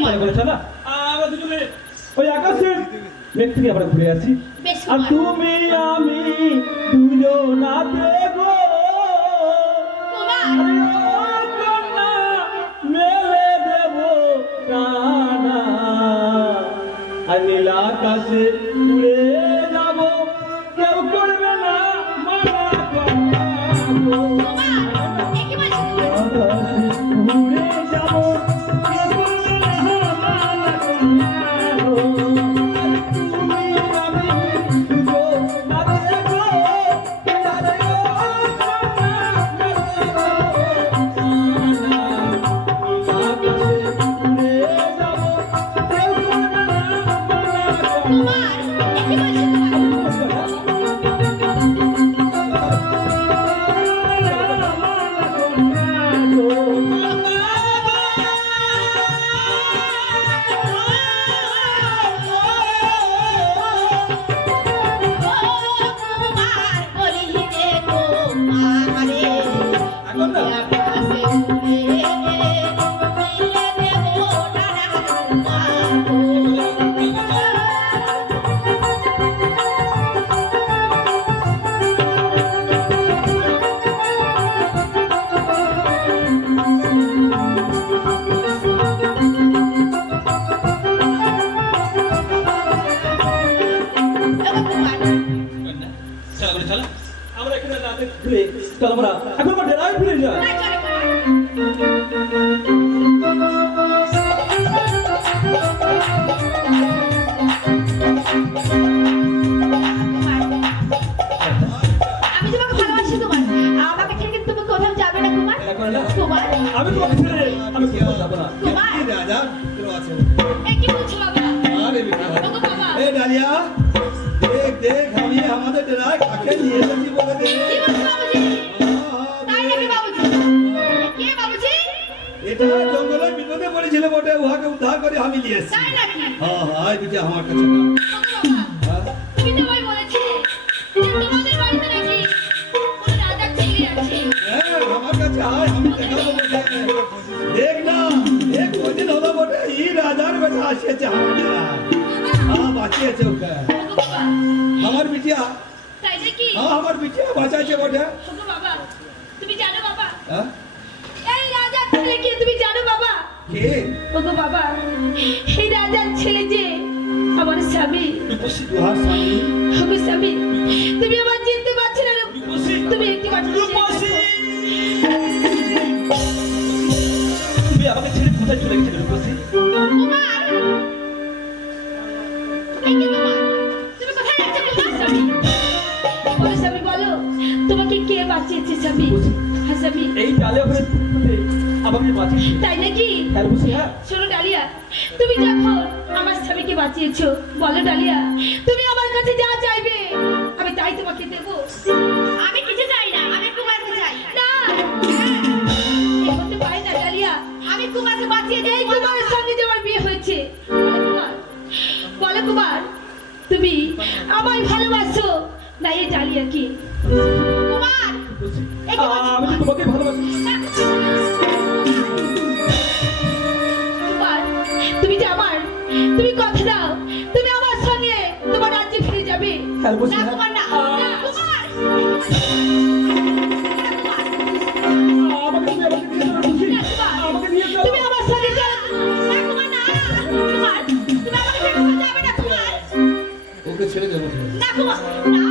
কুমার বলে চলা আমরা দুজনে ওই আকাশের মেঘ থেকে আমরা ঘুরে আসি বেশ আর কুমার তুমি আমি দুজনাতে গো কুমার আরে ও কন্যা মেলে দেব টানা আর নীল আকাশে উড়ে যাব কেউ করবে না মানা কন্যা গো। কুমার একে বলছো কুমার উড়ে যাব কেউ করবে না মানা কন্যা গো। তুমি আমি দুজনাতে গো আরে ও কন্যা মেলে দেব টানা আকাশে উড়ে যাব কেউ করবে না মানা কন্যা কুমার একে বলছো কুমার কুমার বলি রে কুমারে আকাশে উড়ে মিলে দেব টানা চলো আমরা এখানে রাতে ঘুরে চলো আমরা এখন আমরা ডেরায় ফিরে যাই আমি তোমাকে ভালোবাসি কুমার আমাকে ছেড়ে কিন্তু তুমি কোথাও যাবে না কুমার কুমার আমি তোমাকে ছেড়ে আমি কোথাও যাবো না কুমার রাজা কেন আছে এ কি বলছো বাবা আরে বিটা ওগো বাবা এ ডালিয়া দেখ দেখ আমি আমাদের ডেরায় কাকে নিয়ে এসেছি বলে দে কি বলছো বাবুজি তাই নাকি বাবুজি কে বাবুজি এটা জঙ্গলে বিপদে পড়েছিল বটে উহাকে উদ্ধার করে আমি নিয়ে এসেছি তাই নাকি হ্যাঁ হ্যাঁ বিটা আমার কাছে না। ওগো বাবা তুমি তো আমায় বলেছিলে যে তোমাদের বাড়িতে নাকি কোন রাজার ছেলে আছে হ্যাঁ আমার কাছে আয় আমি দেখাবো বটে দেখ না এক কদিন হলো বটে এই রাজার বেটা আসিয়েছে আমার ডেরায় হ্যাঁ বাঁচিয়েছে ওকে ওগো বাবা আমার বিটিয়া তাই নাকি হ্যাঁ আমার বিটিয়া বাঁচাইছে বটে ওগো বাবা তুমি জানো বাবা হ্যাঁ এই রাজার ছেলে কে তুমি জানো বাবা কে ওগো বাবা এই রাজার ছেলে যে আমার স্বামী তুহার স্বামী ওগো স্বামী তুমি আমার চিনতে পারছো না রূপসী। তুমি একটু রূপসী। তুমি আমাকে ছেড়ে কোথায় চলে গেছিলে রূপসী কুমার এই যে কুমার তুমি কোথায় যাচ্ছ কুমার স্বামী ওগো স্বামী বলো তোমাকে কে বাঁচিয়েছে স্বামী হ্যাঁ স্বামী এই ডালে ওখানে তুলে আমাকে বাঁচিয়েছে তাই নাকি হ্যাঁ রূপসী হ্যাঁ শোনো ডালিয়া তুমি যখন আমার স্বামীকে বাঁচিয়েছো বলো ডালিয়া তুমি আমার কাছে যা চাইবে আমি তাই তোমাকে দেব আমি কিছু চাই না আমি কুমারকে চাই না এই হতে পারে না ডালিয়া আমি কুমারকে বাঁচিয়ে দেই কুমারের সঙ্গে যে আমার বিয়ে হয়েছে বলো কুমার তুমি আমায় ভালোবাসো না এই ডালিয়া কি কুমার রূপসী। এই কি বলছো? আমি তো তোমাকে ভালোবাসি কুমার তুমি যে আমার তুমি কথা দাও তুমি আমার সঙ্গে তোমার রাজ্যে ফিরে যাবে হ্যাঁ রূপসী না হ্যাঁ কুমার না না, কুমার আমাকে নিয়ে রূপসী না, কুমার। আমাকে নিয়ে চলো তুমি আমার সঙ্গে চলো না কুমার না কুমার তুমি আমাকে ছেড়ে কোথাও যাবে না কুমার ওকে ছেড়ে দেবো না কুমার না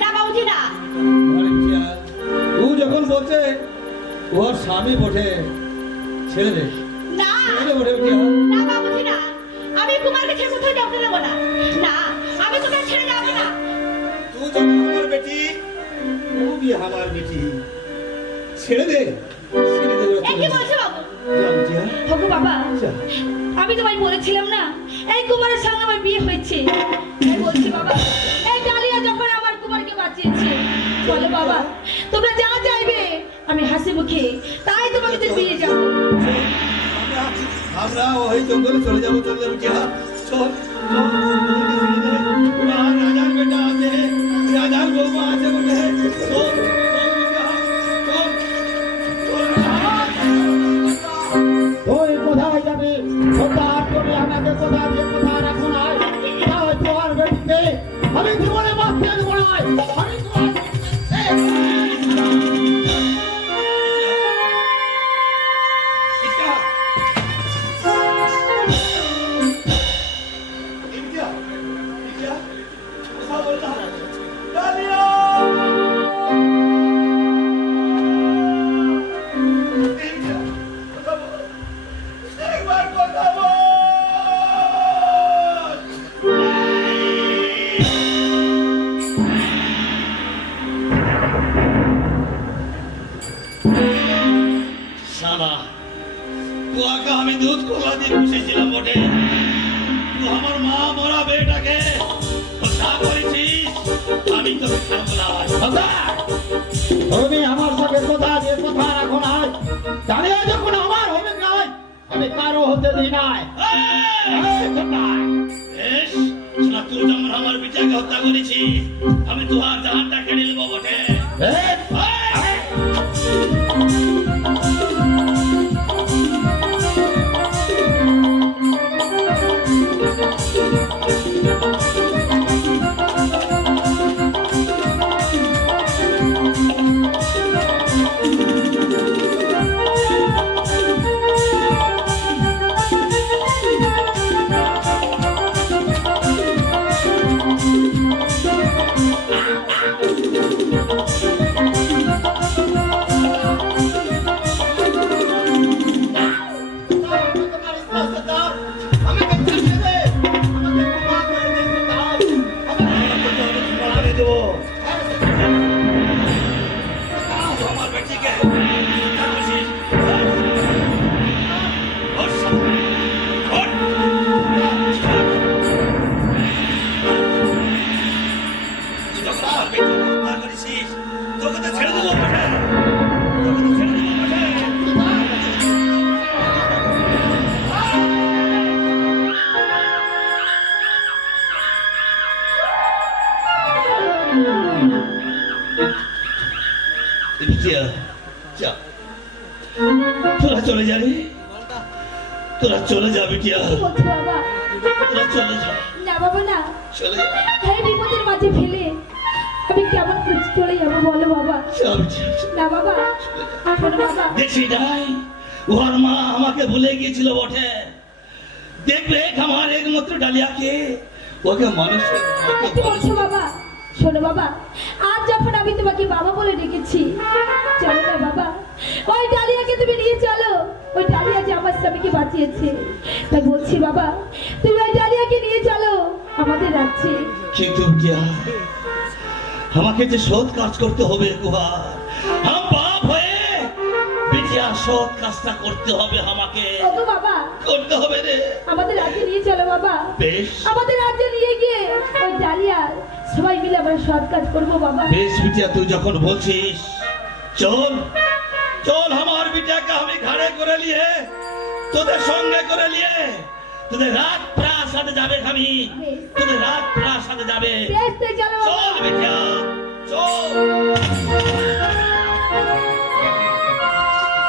না বাবুজি না আরে বিটিয়া ও যখন বলছে ওর স্বামী বটে ছেড়ে দে না ছেড়ে দে বটে বিটিয়া না বাবুজি না আমি কুমারকে ছেড়ে কোথাও যাবো না না আমি তোমাকে ছেড়ে যাবো না तू जब हमार बेटी तू भी हमार बेटी ছেড়ে দে এ কি বলছো বাবু যা বিটিয়া ওগো বাবা যা আমি তোমায় বলেছিলাম না এই কুমারের সঙ্গে আমার বিয়ে হয়েছে তাই বলছি বাবা এই ডালিয়া যখন আমার কুমারকে বাঁচিয়েছে বলো বাবা তোমরা যা চাইবে আমি হাসি মুখে তাই তোমাকে তো দিয়ে যাবো আমরা ওই জঙ্গলে চলে যাবো বিটিয়া চল রাজার বেটা আছে রাজার বৌমা আছে বলে চল ওই কোথায় যাবে না, তোকে আমি দুধ কোলা দিয়ে পুষেছিলাম বটে। তুই আমার মা মরা বেটাকে হত্যা করেছিস, আমি তোকে ছাড়বো না। তুমি আমার সাথে কথা দিয়ে কথা রাখো না। জানিয়ে যখন আমার হবে নাই, আমি কারো হতে দিই নাই। বেশ, শোনা, তুই যেমন আমার বিটাকে হত্যা করেছিস, আমি তোহার জাহানটা কেড়ে নেবো বটে। আমার বেটিকে হত্যা করেছিস। ওর সাথে ওর তুই যখন আমার বেটিকে হত্যা করেছিস, তোকে তো ছেড়ে দেবো বটে। তোকে তো ছেড়ে দেবো বটে। বিটিয়া, যা, তোরা চলে যা রে, তোরা চলে যা বিটিয়া, কি বলছো বাবা? তোরা চলে যা, না বাবা না, চলে যা, এই বিপদের মাঝে ফেলে আমি কেমন করে চলে যাবো বলো বাবা? যা বিটিয়া, না বাবা, শোনো বাবা, দেখছি নাই ওর মা আমাকে ভুলে গিয়েছিল বটে। দেখবে আমার একমাত্র ডালিয়াকে, ওকে মানুষের মতো কি বলছো বাবা? শোনো বাবা, আজ যখন আমি তোমাকে বাবা বলে ডেকেছি, চলো না বাবা, ওই ডালিয়াকে তুমি নিয়ে চলো। ওই ডালিয়া যে আমার স্বামীকে বাঁচিয়েছে, তাই বলছি বাবা, তুমি ওই ডালিয়াকে নিয়ে চলো আমাদের রাজ্যে। কিন্তু বিটিয়া, আমাকে যে সৎ কাজ করতে হবে কুহার, আম বাপ হয়ে বিটিয়া সৎ কাজটা করতে হবে, আমাকে ওগো বাবা, করতে হবে রে। আমাদের রাজ্যে নিয়ে চলো বাবা। বেশ আমাদের রাজ্যে নিয়ে গিয়ে ওই ডালিয়া সবাই মিলে আমরা সৎ কাজ করবো বাবা। বেশ বিটিয়া, তুই যখন বলছিস, চল চল, আমার বিটিয়াকে আমি ঘাড়ে করে নিয়ে, তোদের সঙ্গে করে নিয়ে, তোদের রাত প্রাসাদে যাবে, আমি তোদের রাত প্রাসাদে যাবে। বেশ, তাই চলো বাবা। চল বিটিয়া, চল।